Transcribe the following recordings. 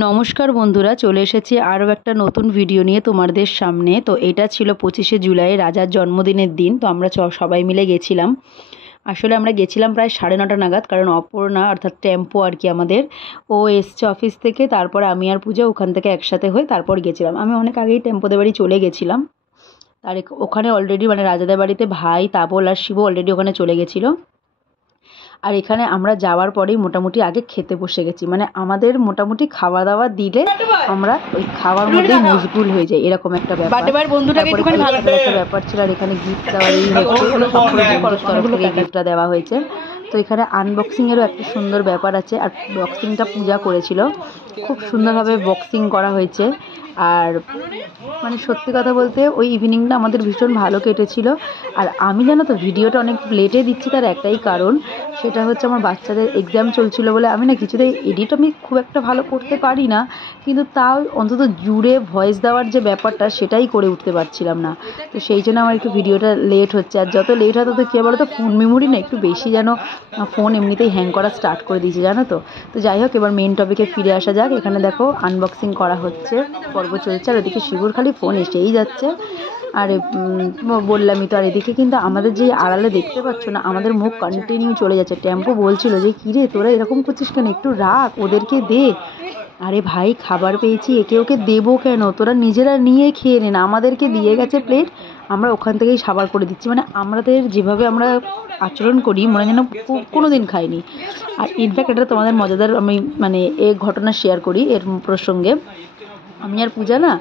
নমস্কার বন্ধুরা, চলে এসেছি আরও একটা নতুন ভিডিও নিয়ে তোমাদের সামনে। তো এটা ছিল 25শে জুলাই, রাজার জন্মদিনের দিন। তো আমরা সবাই মিলে গেছিলাম। আসলে আমরা গেছিলাম প্রায় 9:30 নাগাদ, কারণ অপর্ণা অর্থাৎ টেম্পো আর কি আমাদের, ও এসছে অফিস থেকে। তারপরে আমি আর পূজা ওখান থেকে একসাথে হয়ে তারপর গেছিলাম। আমি অনেক আগেই টেম্পোদের বাড়ি চলে গেছিলাম। আর ওখানে অলরেডি মানে রাজাদের বাড়িতে ভাই, তাবল আর শিবু অলরেডি ওখানে চলে গেছিলো। আর এখানে আমরা যাওয়ার পরেই মোটামুটি আগে খেতে বসে গেছি। মানে আমাদের মোটামুটি খাওয়া দাওয়া দিলে আমরা ওই খাওয়ার মধ্যেই মশগুল হয়ে যাই, এরকম একটা ব্যাপার একটা ব্যাপার ছিল। আর এখানে গিফট দেওয়ার গিফটটা দেওয়া হয়েছে। তো এখানে আনবক্সিংয়েরও একটা সুন্দর ব্যাপার আছে। আর বক্সিংটা পূজা করেছিল, খুব সুন্দরভাবে বক্সিং করা হয়েছে। আর মানে সত্যি কথা বলতে ওই ইভিনিংটা আমাদের ভীষণ ভালো কেটেছিল। আর আমি জানো তো ভিডিওটা অনেক লেটে দিচ্ছি, তার একটাই কারণ, সেটা হচ্ছে আমার বাচ্চাদের এক্সাম চলছিল বলে আমি না কিছুতেই এডিট আমি খুব একটা ভালো করতে পারি না, কিন্তু তাও অন্তত জুড়ে ভয়েস দেওয়ার যে ব্যাপারটা সেটাই করে উঠতে পারছিলাম না। তো সেই জন্য আমার একটু ভিডিওটা লেট হচ্ছে। আর যত লেট হয় তত কী বলো তো, ফোন মেমোরি না একটু বেশি, যেন ফোন এমনিতেই হ্যাং করা স্টার্ট করে দিয়েছে জানো তো। তো যাই হোক, এবার মেন টপিকে ফিরে আসা যাক। এখানে দেখো আনবক্সিং করা হচ্ছে, পর্ব চলছে। আর ওদিকে শিবুর খালি ফোন এসেই যাচ্ছে। আর বললামই তো। আর এদিকে কিন্তু আমাদের যে আড়ালে দেখতে পাচ্ছ না, আমাদের মুখ কন্টিনিউ চলে যাচ্ছে। টেম্পো বলছিল যে কিরে তোরা এরকম করছিস কেন, একটু রাখ, ওদেরকে দে। আরে ভাই খাবার পেয়েছি, একে ওকে দেবো কেন, তোরা নিজেরা নিয়ে খেয়ে নে না। আমাদেরকে দিয়ে গেছে প্লেট, আমরা ওখান থেকেই সাবার করে দিচ্ছি। মানে আমাদের যেভাবে আমরা আচরণ করি মনে যেন কোনো দিন খাইনি। আর ইনফ্যাক্ট এটা তোমাদের মজাদার আমি মানে এই ঘটনা শেয়ার করি এর প্রসঙ্গে। আমি আর পূজা না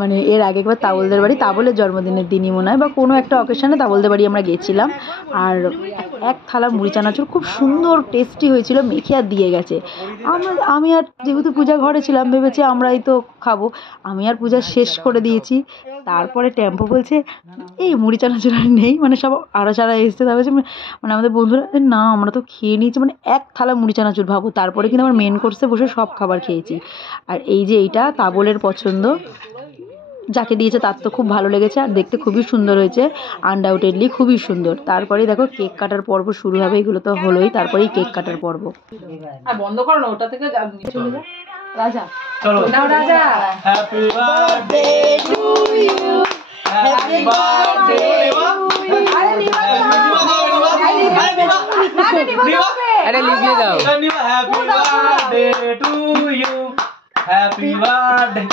মানে এর আগে একবার তাবলদের বাড়ি, তাবলের জন্মদিনের দিনই মনে হয় বা কোনো একটা অকেশনে তাবলদের বাড়ি আমরা গেছিলাম। আর এক থালা মুড়ি চানাচুর খুব সুন্দর টেস্টি হয়েছিল, মেখে আর দিয়ে গেছে। আমি আর যেহেতু পূজা ঘরে ছিলাম ভেবেছি আমরাই তো খাবো, আমি আর পূজা শেষ করে দিয়েছি। তারপরে টেম্পো বলছে এই মুড়ি চানাচুর আর নেই, মানে সব আড়া চাড়া এসছে। তারপরে মানে আমাদের বন্ধুরা না আমরা তো খেয়ে নিয়েছি, মানে এক থালা মুড়ি চানাচুর ভাবো। তারপরে কিন্তু আমরা মেন কোর্সে বসে সব খাবার খেয়েছি। আর এই যে এইটা তাবলের পছন্দ, যাকে দিয়েছে তার তো খুব ভালো লেগেছে। আর দেখতে খুবই সুন্দর হয়েছে, আনডাউটেডলি খুবই সুন্দর। তারপরেই দেখো কেক কাটার পর্ব শুরু হবে। এগুলো তো হলোই, তারপরেই কেক কাটার পর্ব। আর বন্ধ করো না, ওটা থেকে চলে যা রাজা। চলো নাও Raja. Happy birthday to you, happy birthday. আরে নিবা আরে লিখে দাও। Happy birthday to you, happy birthday.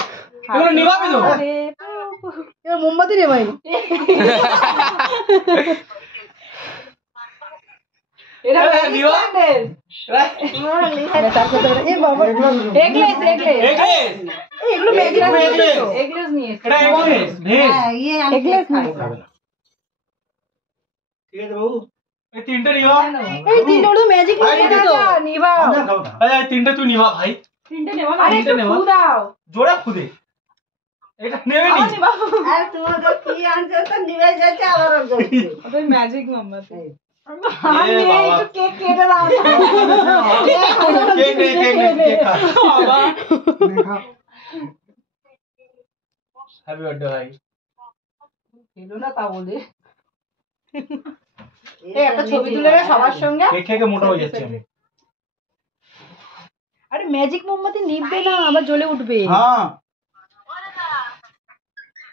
এগুলো নিভাবে তো এ মোমবাতি রে ভাই। এটা নিভা এ বাবা এগলেস এগুলো এগলেস নিয়ে এটা এগলেস ভেজ এগলেস নিয়ে ঠিক আছে বাবু। এই তিনটা নিভা, এই তিনটা তো ম্যাজিক নিভা। আরে তিনটা তুই নিভা ভাই, তিনটা নেবা না, তিনটা নেবা দাও জোড়া খুদে। এটা নেবে নি আরে তোমাদের কি আনছে তো নিভে যাচ্ছে আবার যাচ্ছে। ওই ম্যাজিক নাম্বার আমি একটু কেক কেটে দাও। কেক বাবা হ্যাপি বার্থডে ভাই। এলো না তা বলে এই একটা ছবি তুলে রে সবার সঙ্গে। কেক খেয়ে মোটা হয়ে যাচ্ছে আমি। আরে ম্যাজিক মোমবাতি নিভবে না, আবার জ্বলে উঠবে। হ্যাঁ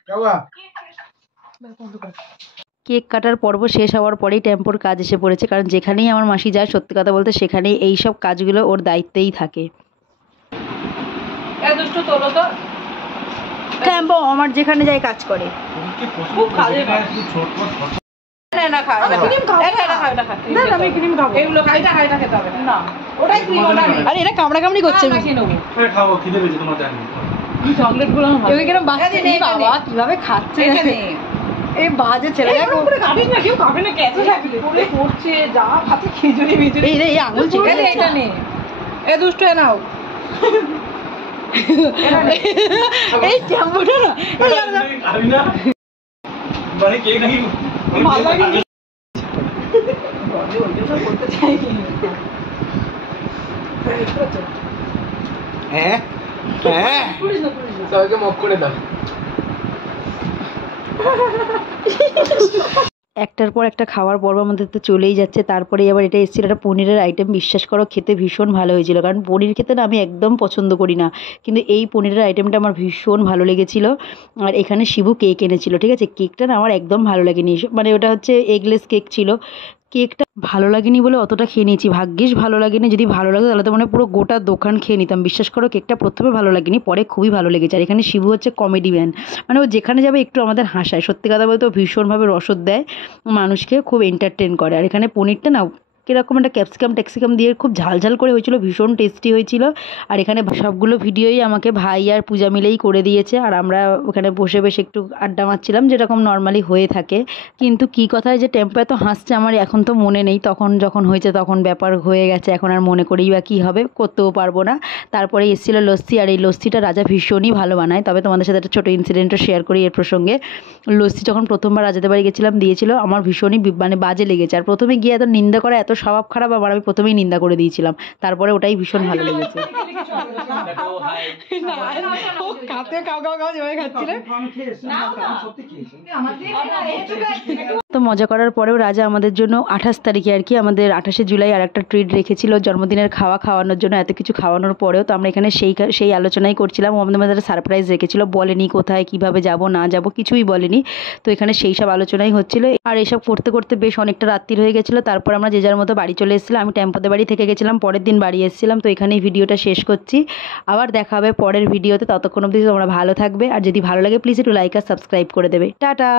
যাওয়া। কেক কাটার পর্ব শেষ হওয়ার পরেই টেম্পোর কাজ এসে পড়েছে, কারণ যেখানেই আমার মাসি যায় সত্যি কথা বলতে সেখানেই এই সব কাজগুলো ওর দায়িত্বেই থাকে। টেম্পো আমার যেখানে যায় কাজ করে। খুব কাজে আরে এরা কামড়া কামড়ি করছে। কিভাবে খাচ্ছে এই বাজে ছেলে, আঙুল এই দুষ্ট নাও। এই টেম্পোটা না হ্যাঁ হ্যাঁ সবাইকে মক করে দাও। একটার পর একটা খাওয়ার পর্ব আমাদের তো চলেই যাচ্ছে। তারপরে আবার এটা এসেছিল একটা পনিরের আইটেম, বিশ্বাস করো খেতে ভীষণ ভালো হয়েছিল। কারণ পনির খেতে না আমি একদম পছন্দ করি না, কিন্তু এই পনিরের আইটেমটা আমার ভীষণ ভালো লেগেছিল। আর এখানে শিবু কেক এনেছিল, ঠিক আছে, কেকটা না আমার একদম ভালো লাগেনি, মানে ওটা হচ্ছে এগলেস কেক ছিল। কেকটা ভালো লাগেনি বলে অতটা খেয়ে নিয়েছি, ভাগ্যিস ভালো লাগেনি, যদি ভালো লাগতো তাহলে তো মানে পুরো গোটা দোকান খেয়ে নিতাম। বিশ্বাস করো কেকটা প্রথমে ভালো লাগেনি, পরে খুবই ভালো লেগেছে। আর এখানে শিবু হচ্ছে কমেডি ম্যান, মানে ও যেখানে যাবে একটু আমাদের হাসায়, সত্যি কথা বলতে ও ভীষণভাবে রসদ দেয় মানুষকে, খুব এন্টারটেন করে। আর এখানে পনিরটা না কীরকম একটা ক্যাপসিকাম দিয়ে খুব ঝাল করে হয়েছিল, ভীষণ টেস্টি হয়েছিল। আর এখানে সবগুলো ভিডিওই আমাকে ভাই আর পূজা মিলেই করে দিয়েছে, আর আমরা ওখানে বসে বসে একটু আড্ডা মারছিলাম, যেরকম নর্মালি হয়ে থাকে। কিন্তু কী কথায় যে টেম্পো এত হাসছে আমার এখন তো মনে নেই, তখন যখন হয়েছে তখন ব্যাপার হয়ে গেছে, এখন আর মনে করেই বা কী হবে, করতেও পারবো না। তারপরে এসেছিলো লস্যি, আর এই লস্যিটা রাজা ভীষণই ভালো বানায়। তবে তোমাদের সাথে একটা ছোটো ইনসিডেন্টও শেয়ার করি এর প্রসঙ্গে। লস্যি যখন প্রথমবার রাজাদের বাড়ি গেছিলাম দিয়েছিল, আমার ভীষণই মানে বাজে লেগেছে। আর প্রথমে গিয়ে এত নিন্দা করা, এত স্বভাব খারাপ আমার, আমি প্রথমেই নিন্দা করে দিয়েছিলাম, তারপরে ওটাই ভীষণ ভালো লেগেছে। তো মজা করার পরেও রাজা আমাদের জন্য 28 তারিখে আর কি, আমাদের 28শে জুলাই আর একটা ট্রিট রেখেছিল জন্মদিনের খাওয়ানোর জন্য। এত কিছু খাওয়ানোর পরেও তো আমরা এখানে সেই আলোচনাই করছিলাম। ও আমাদের মধ্যে সারপ্রাইজ রেখেছিল, বলেনি কোথায় কিভাবে যাব না যাব কিছুই বলেনি। তো এখানে সেই সব আলোচনাই হচ্ছিল, আর এইসব করতে করতে বেশ অনেকটা রাত্রির হয়ে গেছিলো। তারপর আমরা যে যার মতো বাড়ি চলে এসেছিলাম, আমি টেম্পোতে বাড়ি থেকে গেছিলাম, পরের দিন বাড়ি এসেছিলাম। তো এখানেই ভিডিওটা শেষ করছি, আবার দেখা হবে পরের ভিডিওতে। ততক্ষণ অবধি তোমরা ভালো থাকবে, আর যদি ভালো লাগে প্লিজ একটু লাইক আর সাবস্ক্রাইব করে দেবে। টাটা।